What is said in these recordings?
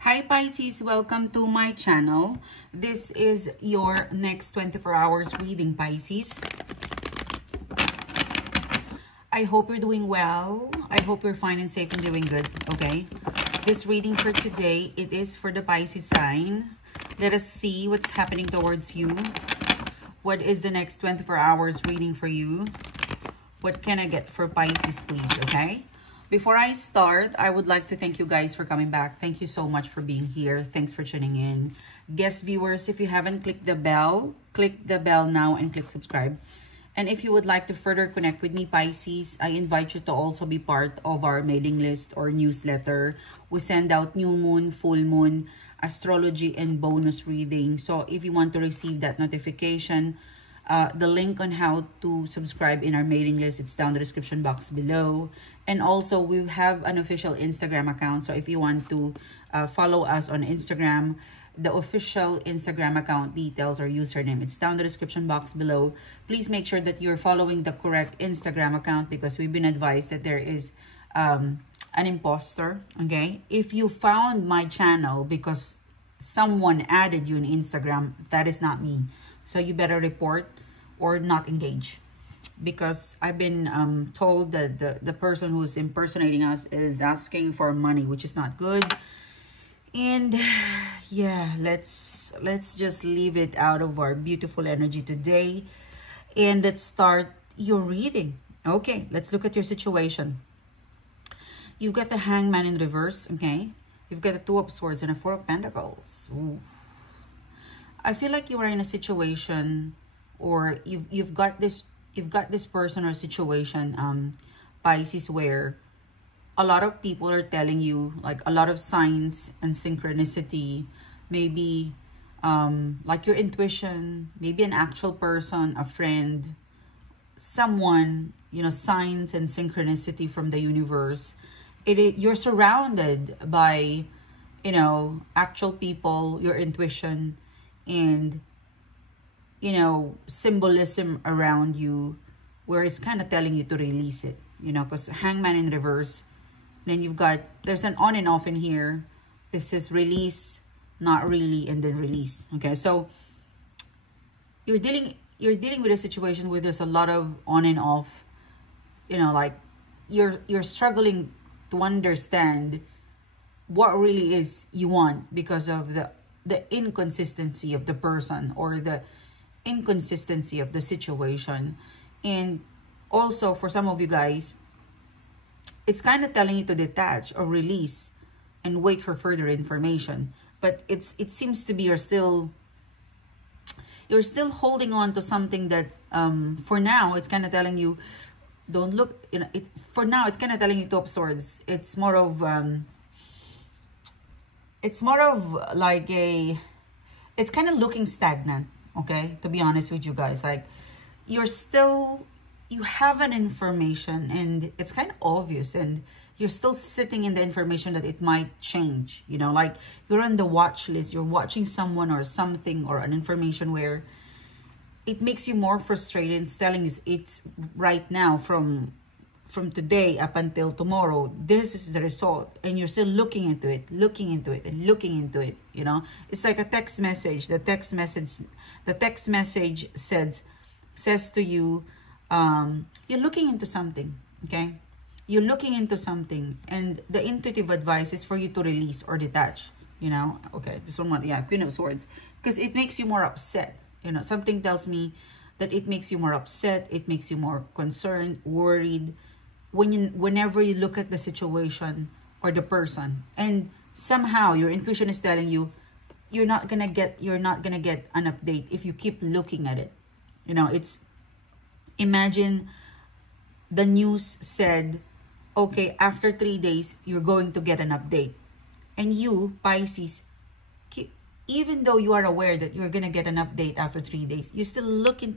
Hi Pisces, welcome to my channel. This is your next 24 hours reading, Pisces. I hope you're doing well. I hope you're fine and safe and doing good, okay? This reading for today, it is for the Pisces sign. Let us see what's happening towards you. What is the next 24 hours reading for you? What can I get for Pisces, please, okay? Before I start, I would like to thank you guys for coming back. Thank you so much for being here. Thanks for tuning in. Guest viewers, if you haven't clicked the bell, click the bell now and click subscribe. And if you would like to further connect with me, Pisces, I invite you to also be part of our mailing list or newsletter. We send out new moon, full moon, astrology, and bonus reading. So if you want to receive that notification, the link on how to subscribe in our mailing list, it's down the description box below. And also, we have an official Instagram account. So if you want to follow us on Instagram, the official Instagram account details or username, it's down the description box below. Please make sure that you're following the correct Instagram account because we've been advised that there is an imposter, okay? If you found my channel because someone added you on Instagram, that is not me. So you better report or not engage. Because I've been told that the person who's impersonating us is asking for money, which is not good. And yeah, let's just leave it out of our beautiful energy today. And let's start your reading. Okay, let's look at your situation. You've got the Hangman in reverse, okay? You've got the Two of Swords and a Four of Pentacles. Ooh. I feel like you are in a situation, or you've got this person or situation, Pisces, where a lot of people are telling you like a lot of signs and synchronicity, maybe like your intuition, maybe an actual person, a friend, someone, you know, signs and synchronicity from the universe. You're surrounded by, you know, actual people, your intuition, and you know, symbolism around you where it's kind of telling you to release it, you know, because Hangman in reverse, then you've got, there's an on and off in here. This is release, not really, and then release. Okay, so you're dealing with a situation where there's a lot of on and off, you know, like you're struggling to understand what really is you want because of the inconsistency of the person or the inconsistency of the situation. And also for some of you guys, it's kind of telling you to detach or release and wait for further information. But it seems to be you're still holding on to something that for now it's kind of telling you don't look, you know, for now it's kind of telling you Two of Swords. It's more of like it's kind of looking stagnant. Okay, to be honest with you guys, like you have an information and it's kind of obvious, and you're still sitting in the information that it might change, you know, like you're on the watch list, you're watching someone or something or an information where it makes you more frustrated. It's telling you it's right now from today up until tomorrow, this is the result, and you're still looking into it, you know. It's like a text message. The text message says to you, you're looking into something, okay? You're looking into something, and the intuitive advice is for you to release or detach, you know. Okay, this one, yeah, Queen of Swords, because it makes you more upset, you know. Something tells me that it makes you more upset, it makes you more concerned, worried, whenever you look at the situation or the person, and somehow your intuition is telling you you're not gonna get an update if you keep looking at it, you know. It's, imagine the news said, okay, after 3 days you're going to get an update, and you, Pisces, even though you are aware that you're gonna get an update after 3 days, you still looking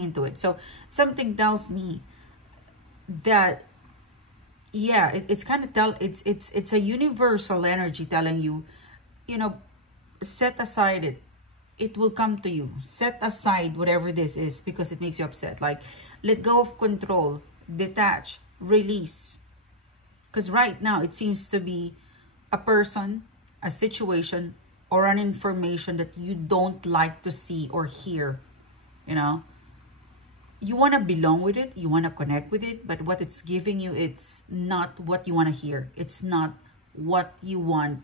into it. So something tells me that, yeah, it's kind of it's a universal energy telling you, you know, set aside it will come to you. Set aside whatever this is because it makes you upset. Like, let go of control, detach, release. Because right now it seems to be a person, a situation, or an information that you don't like to see or hear, you know. You want to belong with it, you want to connect with it, but what it's giving you, it's not what you want to hear. It's not what you want.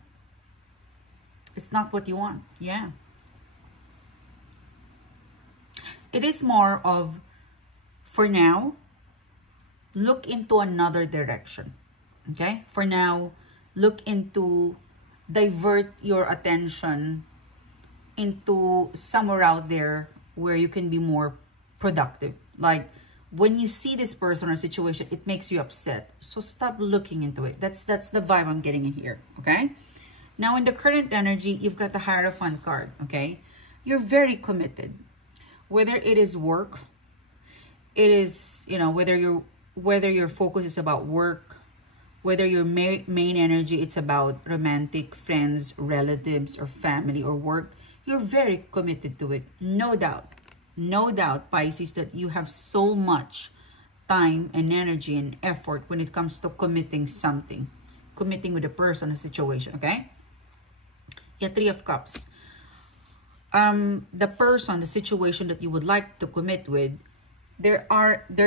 It's not what you want. Yeah. It is more of, for now, look into another direction. Okay? For now, look into, divert your attention into somewhere out there where you can be more productive. Like, when you see this person or situation, it makes you upset. So stop looking into it. That's the vibe I'm getting in here. Okay? Now, in the current energy, you've got the Hierophant card. Okay? You're very committed. Whether it is work, it is, you know, whether your focus is about work, whether your main energy, it's about romantic, friends, relatives, or family, or work, you're very committed to it. No doubt. No doubt, Pisces, that you have so much time and energy and effort when it comes to committing something. Committing with a person, a situation, okay? Yeah, Three of Cups. The person, the situation that you would like to commit with, they're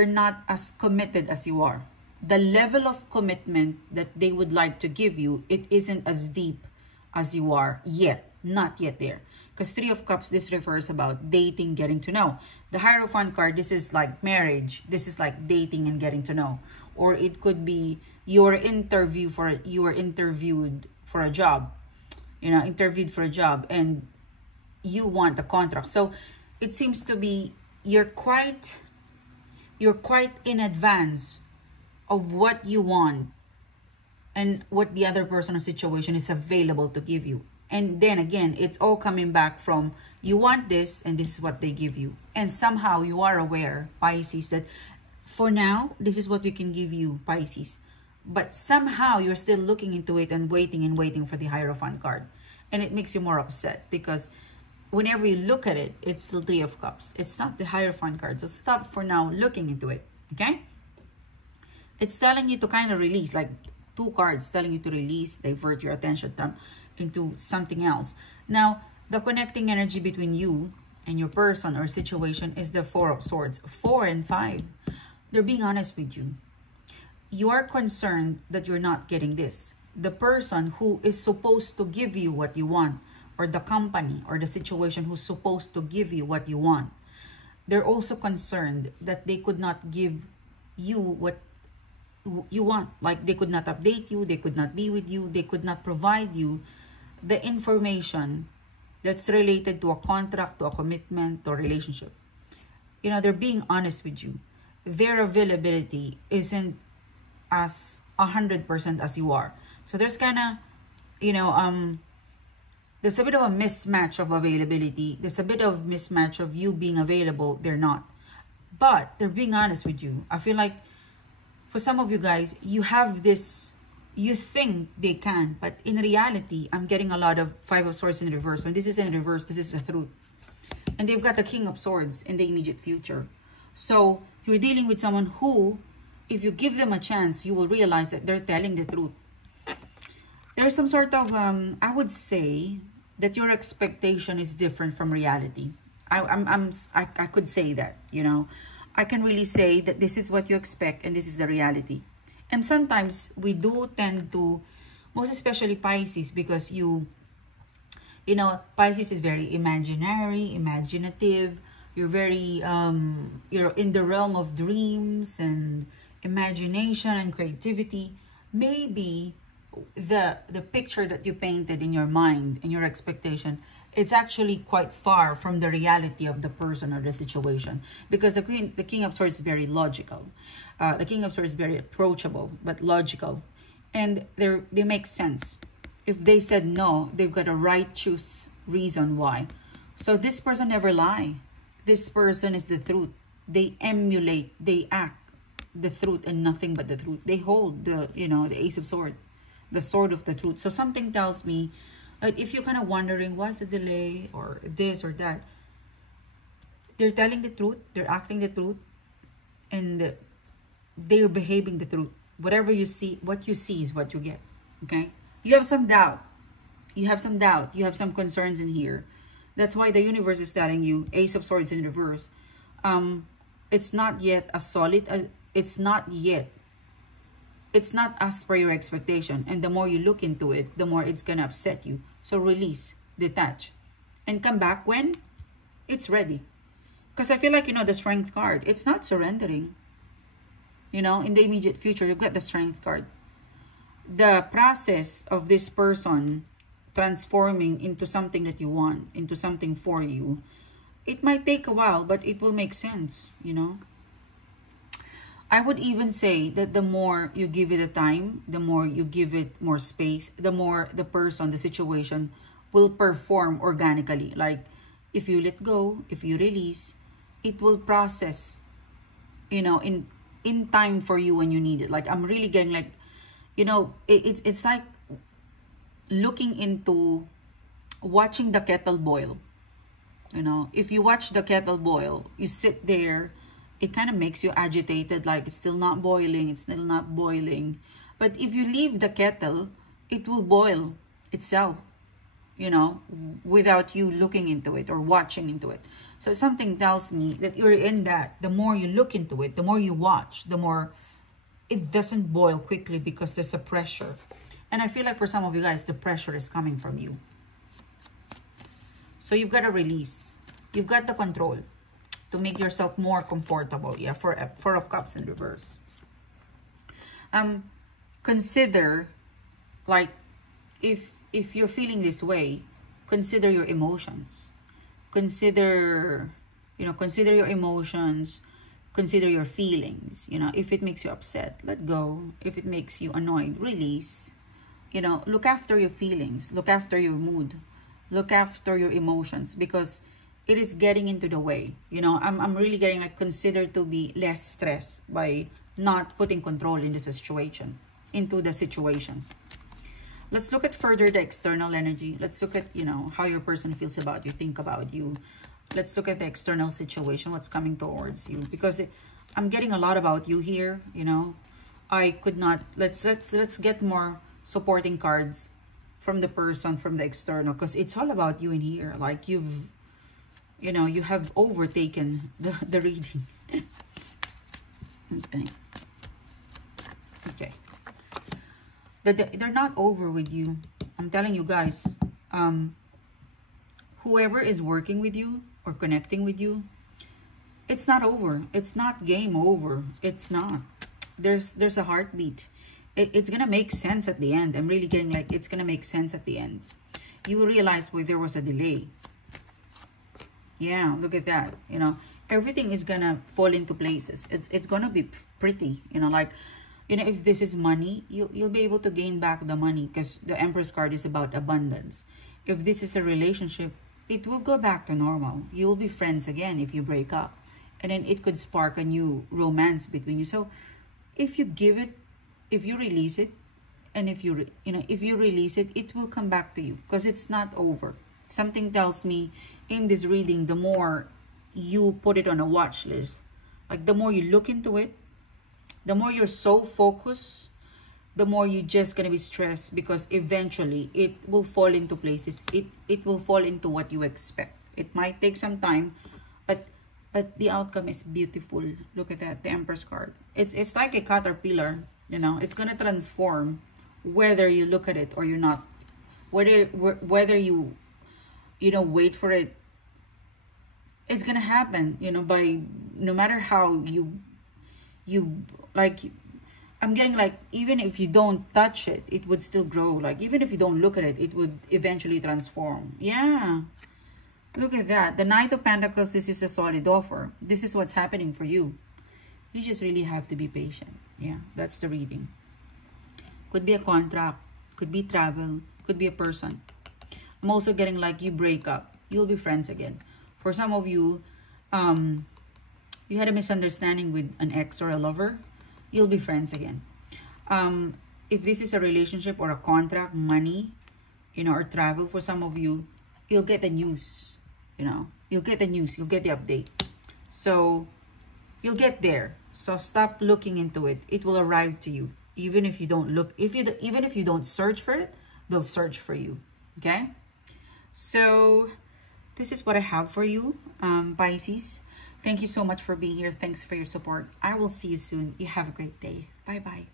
not as committed as you are. The level of commitment that they would like to give you, it isn't as deep as you are yet. Not yet there. Because Three of Cups, this refers about dating, getting to know. The Hierophant card, this is like marriage. This is like dating and getting to know. Or it could be you were interviewed for a job. You know, interviewed for a job and you want a contract. So it seems to be you're quite in advance of what you want and what the other person or situation is available to give you. And then again, it's all coming back from you want this and this is what they give you. And somehow you are aware, Pisces, that for now, this is what we can give you, Pisces. But somehow you're still looking into it and waiting for the Hierophant card. And it makes you more upset because whenever you look at it, it's the Three of Cups. It's not the Hierophant card. So stop for now looking into it, okay? It's telling you to kind of release, like two cards telling you to release, divert your attention into something else. Now, the connecting energy between you and your person or situation is the Four of Swords. 4 and 5. They're being honest with you. You are concerned that you're not getting this. The person who is supposed to give you what you want, or the company or the situation who's supposed to give you what you want, they're also concerned that they could not give you what you want. Like they could not update you, they could not be with you, they could not provide you the information that's related to a contract, to a commitment, to a relationship. You know, they're being honest with you. Their availability isn't as 100% as you are. So there's kind of, you know, there's a bit of a mismatch of availability. There's a bit of mismatch of you being available. They're not. But they're being honest with you. I feel like for some of you guys, you have this, you think they can, but in reality, I'm getting a lot of Five of Swords in reverse. When this is in reverse, this is the truth. And they've got the King of Swords in the immediate future. So you're dealing with someone who, if you give them a chance, you will realize that they're telling the truth. There's some sort of, I would say that your expectation is different from reality. I could say that, you know. I can really say that this is what you expect and this is the reality. And sometimes we do tend to, most especially Pisces, because you know, Pisces is very imaginary, imaginative. You're very, you're in the realm of dreams and imagination and creativity. Maybe the picture that you painted in your mind and your expectation, it's actually quite far from the reality of the person or the situation, because the King of Swords is very logical. The King of Swords is very approachable but logical, and they make sense. If they said no, they've got a righteous reason why. So this person never lie. This person is the truth. They emulate, they act the truth and nothing but the truth. They hold the, you know, the Ace of Swords, the sword of the truth. So something tells me, if you're kind of wondering what's the delay or this or that, they're telling the truth, they're acting the truth, and they're behaving the truth. Whatever you see, what you see is what you get, okay? You have some doubt. You have some doubt. You have some concerns in here. That's why the universe is telling you, Ace of Swords in reverse. It's not yet as solid. It's not as per your expectation. And the more you look into it, the more it's going to upset you. So release, detach, and come back when it's ready. Because I feel like, you know, the Strength card, it's not surrendering. You know, in the immediate future, you've got the Strength card. The process of this person transforming into something that you want, into something for you, it might take a while, but it will make sense, you know. I would even say that the more you give it a time, the more you give it more space, the more the person, the situation will perform organically. Like, if you let go, if you release, it will process, you know, in time for you when you need it. Like, I'm really getting like, you know, it's like looking into watching the kettle boil. You know, if you watch the kettle boil, you sit there, it kind of makes you agitated, like it's still not boiling, it's still not boiling. But if you leave the kettle, it will boil itself, you know, without you looking into it or watching into it. So something tells me that you're in that. The more you look into it, the more you watch, the more it doesn't boil quickly because there's a pressure. And I feel like for some of you guys, the pressure is coming from you. So you've got to release. You've got the control to make yourself more comfortable. Yeah, Four of Cups in reverse. Consider, like, if you're feeling this way, consider your emotions. Consider, you know, consider your emotions. Consider your feelings. You know, if it makes you upset, let go. If it makes you annoyed, release. You know, look after your feelings. Look after your mood. Look after your emotions, because it is getting into the way. You know, I'm really getting like, consider to be less stressed by not putting control in this situation, into the situation. Let's look at further the external energy. Let's look at, you know, how your person feels about you, think about you. Let's look at the external situation, what's coming towards you, because I'm getting a lot about you here. You know, I could not, let's get more supporting cards from the person, from the external, because it's all about you in here. Like, you know, you have overtaken the reading. Okay. They're not over with you. I'm telling you guys, whoever is working with you or connecting with you, it's not over. It's not game over. It's not. There's a heartbeat. It's gonna make sense at the end. I'm really getting like, it's gonna make sense at the end. You will realize why there was a delay. Yeah, look at that. You know, everything is gonna fall into places. It's gonna be pretty. You know, like, you know, if this is money, you'll be able to gain back the money, because the Empress card is about abundance. If this is a relationship, it will go back to normal. You will be friends again if you break up, and then it could spark a new romance between you. So if you give it, if you release it, and if you release it, it will come back to you, because it's not over. Something tells me in this reading, the more you put it on a watch list, like the more you look into it, the more you're so focused, the more you're just going to be stressed, because eventually it will fall into places. It will fall into what you expect. It might take some time, but the outcome is beautiful. Look at that, the Empress card. It's like a caterpillar, you know. It's going to transform whether you look at it or you're not. Whether you know, wait for it, it's going to happen, you know, by no matter how you like, I'm getting like, even if you don't touch it, it would still grow. Like, even if you don't look at it, it would eventually transform. Yeah, look at that, the Knight of Pentacles. This is a solid offer. This is what's happening for you. You just really have to be patient. Yeah, that's the reading. Could be a contract, could be travel, could be a person. I'm also getting like, you break up, you'll be friends again. For some of you, you had a misunderstanding with an ex or a lover, you'll be friends again. If this is a relationship or a contract, money, you know, or travel, for some of you, you'll get the news, you know, you'll get the news, you'll get the update. So you'll get there. So stop looking into it. It will arrive to you. Even if you don't look, even if you don't search for it, they'll search for you. Okay, so this is what I have for you, Pisces. Thank you so much for being here. Thanks for your support. I will see you soon. You have a great day. Bye bye.